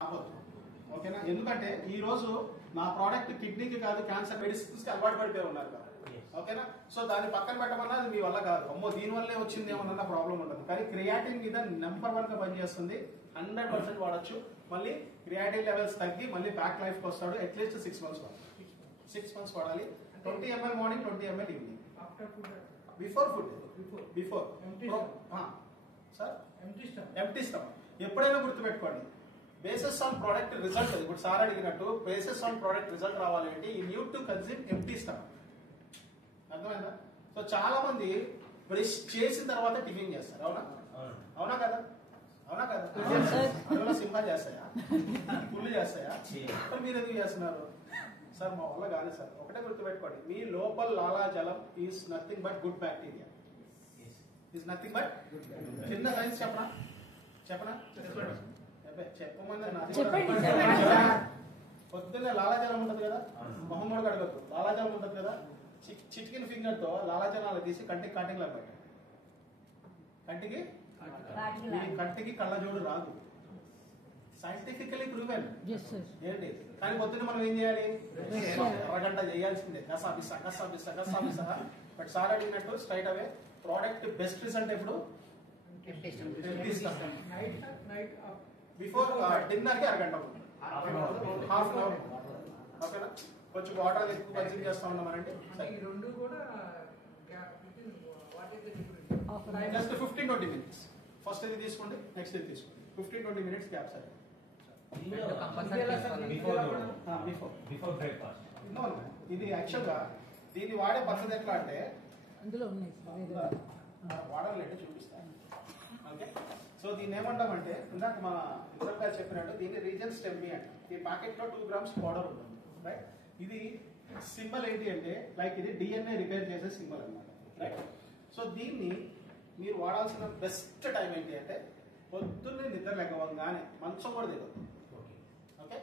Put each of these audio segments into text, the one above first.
ఓకేనా? ఎందుకంటే ఈ రోజు నా ప్రోడక్ట్ కిడ్నీకి కాదు క్యాన్సర్ మెడిసిన్స్ కి అలవాటు పడిపోయి ఉన్నారు కదా. ఓకేనా? సో దాన్ని పక్కన పెట్టమన్నా అది మీ వల్ల కాదు. అమ్మో దీని వల్లే వచ్చింది ఏమన్నా ప్రాబ్లం ఉండదు. కానీ క్రియాటిన్ మీద నెంబర్ 1 గా పనిచేస్తుంది. 100% వాడచ్చు. మళ్ళీ క్రియాటిన్ లెవెల్స్ తగ్గి మళ్ళీ బ్యాక్ లైఫ్ కి వస్తాడు. అట్లీస్ట్ 6 months వాడాలి. 6 months వాడాలి. 20 ml morning, 20 ml evening. Before food, before sir empty stomach. ఎప్పుడైనా గుర్తుపెట్టుకోండి, బేసిస్ ఆన్ ప్రోడక్ట్ రిజల్ట్. ఇప్పుడు సార్ అడిగినట్టు బేసిస్ ఆన్ ప్రోడక్ట్ రిజల్ట్ రావాలి అంటే ఈ new to consume empty stomach. అర్థమైందా? సో చాలా మంది బ్రష్ చేసిన తర్వాత టిఫిన్ చేస్తారు. అవునా? అవునా కదా? అవునా కదా? అందులో సింహ చేస్తాయా, పుల్లు చేస్తాయా? మరి మీరు ఎందుకు చేస్తున్నారు? సార్ మా వల్ల కాదు సార్. ఒకటే గుర్తుపెట్టుకోండి, మీ లోపల లాలాజలం is nothing but good bacteria. Is nothing but చిన్న సైన్స్ చెప్పనా? చెప్పనా? పొద్దున్నే లాలాజలం ఉంటది కదా, మొహమ్మడు కడగద్దు. లాలాజలం ఉంటది కదా, చిటికిన ఫింగర్ తో లాలాజలాలు తీసి కంటికి కాటింగ్ లా పెట్టండి. కంటికి కళ్ళజోడు రాదు. సైంటిఫికలీ ప్రూవెన్ ఏంటి. కానీ పొద్దున్న మనం ఏం చేయాలి? అరగంట చేయాల్సిందే. కసాబిసా కసాబిసా కసాబిసా. బట్ సార్ అడిగినట్టు స్ట్రైట్ అవే ప్రోడక్ట్ బెస్ట్ రిజల్ట్ ఎప్పుడు? బిఫోర్ డిన్నర్ కి అరగంట, హాఫ్ అన్ అవర్. ఓకేనా? కొంచెం వాటర్ ఎక్కువ కన్స్యూమ్ చేస్తా ఉన్నామంటే జస్ట్ 15-20 minutes. ఫస్ట్ ఇది తీసుకోండి, నెక్స్ట్ ఇది తీసుకోండి. 15-20 minutes గ్యాప్. సరే, ఇది యాక్చువల్ గా దీన్ని వాడే పద్ధతి ఎట్లా అంటే వాడాలంటే చూపిస్తాను. ఓకే, సో దీన్ని ఏమంటామంటే ఇందాక మా ఇంద్రప్ గారు చెప్పినట్టు దీన్ని రీజన్ స్టెమ్మి అంటే. ఈ ప్యాకెట్ లో 2 grams పౌడర్ ఉంటుంది. రైట్, ఇది సింబల్ ఏంటి అంటే లైక్ ఇది డిఎన్ఏ రిపేర్ చేసే సింబల్ అన్నమాట. రైట్, సో దీన్ని మీరు వాడాల్సిన బెస్ట్ టైం ఏంటి అంటే పొద్దున్నే నిద్ర లెగవంగానే. మంచం కూడా దిగదు. ఓకే,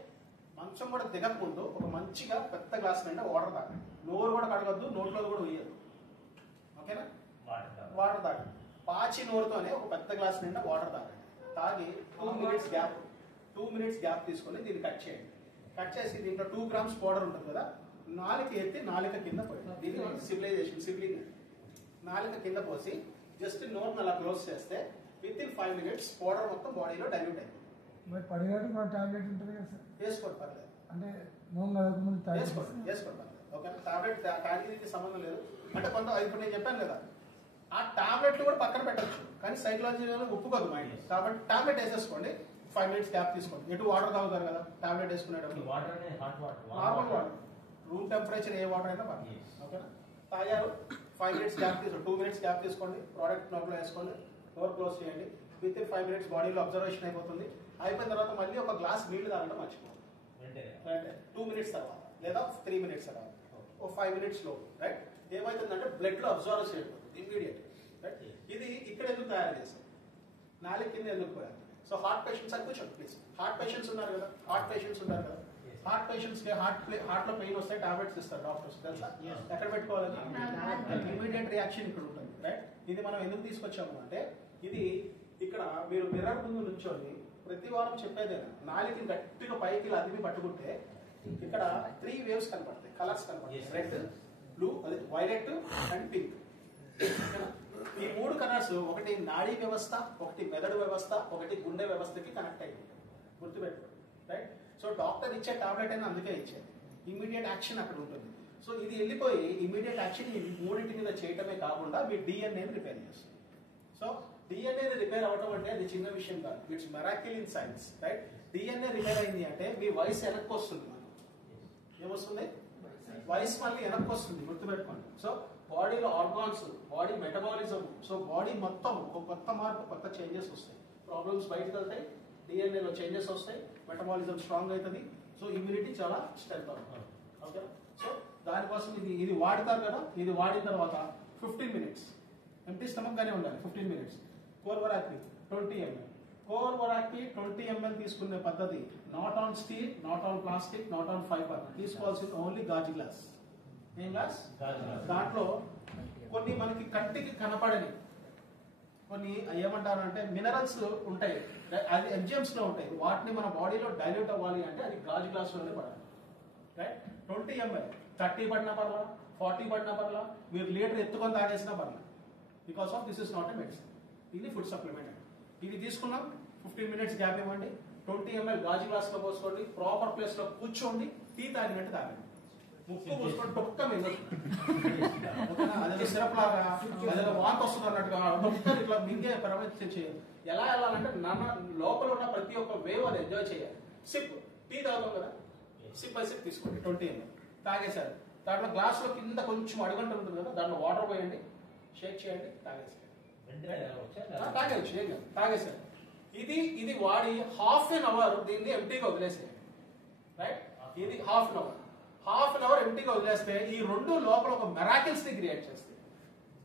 మంచం కూడా దిగకముందు ఒక మంచిగా పెద్ద గ్లాస్ నిండా వాటర్ తాగండి. నోరు కూడా కడగద్దు, నోట్లో కూడా వేయద్దు. ఓకేనా? వాటర్ తాగండి. పాచి నోరుతోనే ఒక పెద్ద గ్లాస్ నిండా వాటర్ తాగండి. తాగి 2 minutes గ్యాప్ తీసుకొని దీన్ని కట్ చేయండి. కట్ చేసి దీంట్లో 2 grams పౌడర్ ఉంటుంది కదా, నాలుక ఎత్తి నాలుక కింద పోయండి. దీన్ని సిబ్లింగ్ నాలుక కింద పోసి జస్ట్ నోట్ అలా క్లోజ్ చేస్తే విత్ ఇన్ 5 minutes పౌడర్ మొత్తం బాడీలో డైల్యూట్ అయింది. వేసుకోండి, పర్లేదు. అంటే వేసుకోండి పర్లేదు. ఓకే, టాబ్లెట్ టాబ్లెట్కి సంబంధం లేదు. అంటే కొంత ఇప్పుడు నేను చెప్పాను కదా, ఆ టాబ్లెట్లు కూడా పక్కన పెట్టచ్చు. కానీ సైకలాజికల్ ఒప్పుకోదు మైండ్. కాబట్టి టాబ్లెట్ వేసేసుకోండి, 5 minutes గ్యాప్ తీసుకోండి. ఎటు వాటర్ తాగుతారు కదా టాబ్లెట్ వేసుకునేటప్పుడు, నార్మల్ వాటర్, రూమ్ టెంపరేచర్ ఏ వాటర్ అయినా పర్లేదు. ఓకేనా? తాగారు, 5 minutes గ్యాప్ తీసుకోండి. 2 minutes గ్యాప్ తీసుకోండి, ప్రోడక్ట్ నోట్లో వేసుకోండి, డోర్ క్లోజ్ చేయండి. విత్ ఇన్ 5 minutes బాడీలో అబ్జర్వేషన్ అయిపోతుంది. అయిపోయిన తర్వాత మళ్ళీ ఒక గ్లాస్ నీళ్లు తాగడం మర్చిపోండి. 2 minutes తర్వాత లేదా 3 minutes తర్వాత ఓ 5 minutes లో. రైట్, ఏమైతుందంటే బ్లడ్ లో అబ్జర్వ్ చేయబోతుంది ఇమ్మీడియట్. రైట్, ఇది ఇక్కడ ఎందుకు తయారు చేసాం, నాలుగు కింద ఎందుకు పోయారు? సో హార్ట్ పేషెంట్స్ అని కూర్చోండి ప్లీజ్. హార్ట్ పేషెంట్స్ ఉన్నారు కదా, హార్ట్ పేషెంట్స్ కి హార్ట్ లో పెయిన్ వస్తే టాబ్లెట్స్ ఇస్తారు డాక్టర్స్, తెలుసా? ఎక్కడ పెట్టుకోవాలని? ఇమీడియట్ రియాక్షన్ ఇక్కడ ఉంటుంది. రైట్, ఇది మనం ఎందుకు తీసుకొచ్చాము అంటే ఇది ఇక్కడ మీరు మిర్రర్ ముందు నుంచోని ప్రతి వారం చెప్పేదేనా, నాలుగుని గట్టిగా పైకి అదిమి పట్టుకుంటే ఇక్కడ 3 waves కనపడతాయి, కలర్స్ కనపడతాయి. రెడ్, బ్లూ, అదే వైలెట్ అండ్ పింక్. ఈ 3 కలర్స్ ఒకటి నాడీ వ్యవస్థ, ఒకటి మెదడు వ్యవస్థ, ఒకటి గుండె వ్యవస్థకి కనెక్ట్ అయ్యి గుర్తుపెట్టు. రైట్, సో డాక్టర్ ఇచ్చే టాబ్లెట్ అయినా అందుకే ఇచ్చేది. ఇమ్మీడియట్ యాక్షన్ అక్కడ ఉంటుంది. సో ఇది వెళ్ళిపోయి ఇమ్మీడియట్ యాక్షన్ ఈ 3 మీద చేయటమే కాకుండా మీ డిఎన్ఏని రిపేర్ చేస్తుంది. సో డిఎన్ఏ రిపేర్ అవ్వడం అంటే అది చిన్న విషయం కాదు, it's miracle in science. Right, DNA repair అయింది అంటే మీ వయసు వెనక్కి వస్తుంది. ఏమొస్తుంది? వయసు మళ్ళీ వెనక్కి వస్తుంది, గుర్తుపెట్టుకోండి. సో బాడీలో organs, body metabolism, so body మొత్తం ఒక కొత్త మార్పు, కొత్త చేంజెస్ వస్తాయి. ప్రాబ్లమ్స్ బయటకు వెళ్తాయి, డిఎన్ఏలో చేంజెస్ వస్తాయి, మెటబాలిజం స్ట్రాంగ్ అవుతుంది. సో ఇమ్యూనిటీ చాలా స్ట్రెంత్ అవుతుంది. ఓకే, సో దానికోసం ఇది వాడతారు కదా. ఇది వాడిన తర్వాత 15 minutes ఎంటీ స్టమక్ గానే ఉండాలి. 15 minutes కోర్వరాక్వి 20 ml. కోర్వరాక్వి 20 ml తీసుకునే పద్ధతి not on steel, not on plastic, not on fibre. తీసుకోవాల్సింది ఓన్లీ గాజు గ్లాస్. ఏం గ్లాస్? దాంట్లో కొన్ని మనకి కంటికి కనపడని కొన్ని ఏమంటారంటే మినరల్స్ ఉంటాయి, అది ఎంజైమ్స్ లో ఉంటాయి. వాటిని మన బాడీలో డైల్యూట్ అవ్వాలి అంటే అది గాజు గ్లాసులోనే పడాలి. రైట్? 20 ml 30 పడినా పర్లా, 40 పడినా పర్లా, మీరు లీటర్ ఎత్తుకొని తాగేసినా పర్లా. Because of this is not a medicine. ఇది ఫుడ్ సప్లిమెంట్. ఇది తీసుకున్నాం, 15 minutes గ్యాప్ ఇవ్వండి, 20 ml గాజు గ్లాస్ లో పోసుకోండి, ప్రాపర్ ప్లేస్ లో కూర్చోండి, టీ తాగినట్టు తాగండి. ముక్కు పూసుకొని డొక్క మీద అదే సిరప్ లాగా అదే వాంతి వస్తుంది అన్నట్టుగా డొక్క ఇట్లా మింగే ప్రవర్తి చేయాలి. ఎలా వెళ్ళాలంటే లోపల ఉన్న ప్రతి ఒక్క వేవ్ అది ఎంజాయ్ చేయాలి. సిప్ టీ తాగుతాం కదా, సిప్ బై సిప్ తీసుకోండి, 20 ml తాగేశారు. దాంట్లో గ్లాస్ లో కింద కొంచెం అడుగంట ఉంటుంది కదా, దాంట్లో వాటర్ పోయండి, షేక్ చేయండి, తాగేసారు. తాగేసారు. ఇది వాడి ½ an hour దీన్ని ఎంటీగా వదిలేసేయండి. రైట్? ఇది ½ an hour ఎంటీగా వదిలేస్తే ఈ రెండు లోపల ఒక మెరాకిల్స్ ని క్రియేట్ చేస్తాయి.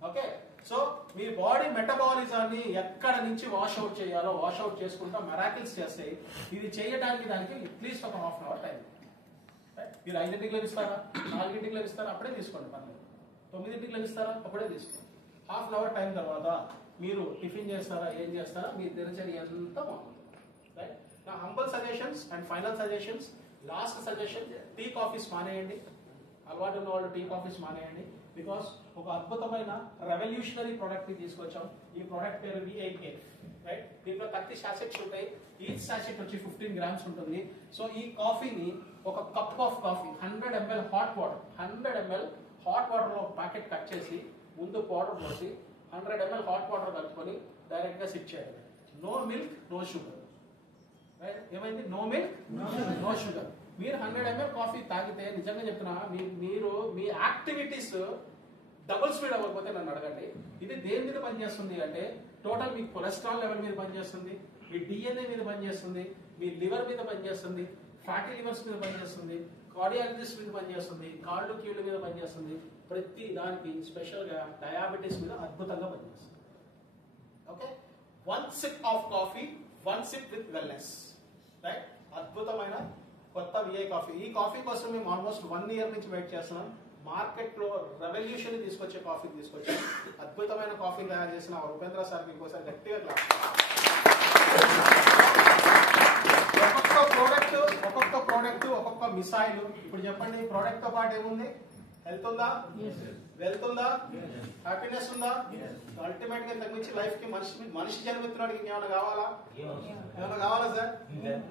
ఓకే, సో మీ బాడీ మెటబాలిజాన్ని ఎక్కడ నుంచి వాష్ అవుట్ చేయాలో వాష్ అవుట్ చేసుకుంటా మెరాకిల్స్ చేస్తాయి. ఇది చేయడానికి దానికి అట్లీస్ట్ ఒక ½ an hour టైం. మీరు 5ంటికి లభిస్తారా, 4ంటికి లభిస్తారా, అప్పుడే తీసుకోండి. పర్లేదు. 9ంటికి లభిస్తారా, అప్పుడే తీసుకోండి. ½ an hour టైం తర్వాత మీరు టిఫిన్ చేస్తారా, ఏం చేస్తారా, మీ దినచర్య ఎంత బాగుంటుంది. రైట్? నా humble suggestions and final suggestions. Last suggestion, tea coffees మానేయండి. అలవాటు ఉన్న వాళ్ళు టీ కాఫీస్ మానేయండి. బికాస్ ఒక అద్భుతమైన రెవల్యూషనరీ ప్రోడక్ట్ ని తీసుకొచ్చాం. ఈ ప్రోడక్ట్ పేరు V8K. రైట్? దీంట్లో 30 శాసెట్స్ ఉంటాయి. ఈచ్ శాసెట్ వచ్చి 15 grams ఉంటుంది. సో ఈ కాఫీని ఒక cup of coffee 100 ml hot water 100 ml hot water లో ప్యాకెట్ కట్ చేసి ముందు పౌడర్ పోసి 100 ml హాట్ వాటర్ కలుపుకొని డైరెక్ట్ గా సిప్ చేయాలి. No milk, no sugar. ఏమైంది? No milk, no sugar. మీరు 100 ml కాఫీ తాగితే నిజంగా చెప్తున్నా, మీరు మీ యాక్టివిటీస్ డబుల్ స్పీడ్ అవ్వకపోతే నన్ను అడగండి. ఇది దేని మీద పనిచేస్తుంది అంటే టోటల్ మీ కొలెస్ట్రాల్ లెవెల్ మీద పనిచేస్తుంది, మీ DNA మీద పనిచేస్తుంది, మీ లివర్ మీద పనిచేస్తుంది, ఫ్యాటీ లివర్స్ మీద పనిచేస్తుంది, కార్డియాలజిస్ట్ మీద పనిచేస్తుంది, కాళ్ళు కీళ్ళ మీద పనిచేస్తుంది. ప్రతి దానికి స్పెషల్ గా డయాబెటీస్ మీద అద్భుతంగా పనిచేస్తుంది. Okay, 1 sip of coffee, 1 sip with wellness. Right? అద్భుతమైన కొత్త VI కాఫీ. ఈ కాఫీ కోసం మేము ఆల్మోస్ట్ 1 year నుంచి వెయిట్ చేస్తున్నాం. మార్కెట్ లో రెవల్యూషన్ తీసుకొచ్చే కాఫీ తీసుకొచ్చాం. అద్భుతమైన కాఫీ తయారు చేసిన ఉపేంద్ర సార్కి ఇంకోసారి గట్టిగా క్లాస్. ఒక్కొక్క ప్రోడక్ట్ ఒక్కొక్క మిసైల్. ఇప్పుడు చెప్పండి, ప్రోడక్ట్ తో పాటు ఏముంది? హెల్త్ ఉందా, వెల్త్ ఉందా, హ్యాపీనెస్ ఉందా? అల్టిమేట్ గా తగ్గించి లైఫ్ కి మనిషి జన్మెత్తున్నాడికి ఏమైనా కావాలా? ఏమైనా కావాలా సార్?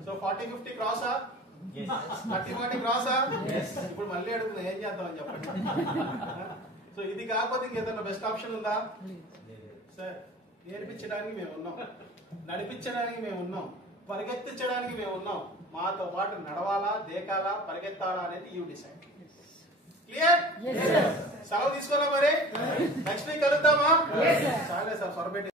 సో 40-50 క్రాసా, 30-40 క్రాసా? ఇప్పుడు మళ్ళీ అడుగుతున్నా, ఏం చేద్దామని చెప్పండి. సో ఇది కాకపోతే ఇంకేదన్నా బెస్ట్ ఆప్షన్ ఉందా సార్? నేర్పించడానికి మేము ఉన్నాం, నడిపించడానికి మేము ఉన్నాం, పరిగెత్తించడానికి మేము ఉన్నాం. మాతో పాటు నడవాలా, దేకాలా, పరిగెత్తాలా అనేది యూ డిసైడ్. క్లియర్? సెలవు తీసుకోరా మరి, నెక్స్ట్ వీక్ కలుద్దామా? చాలే సార్, సొరబెట్టి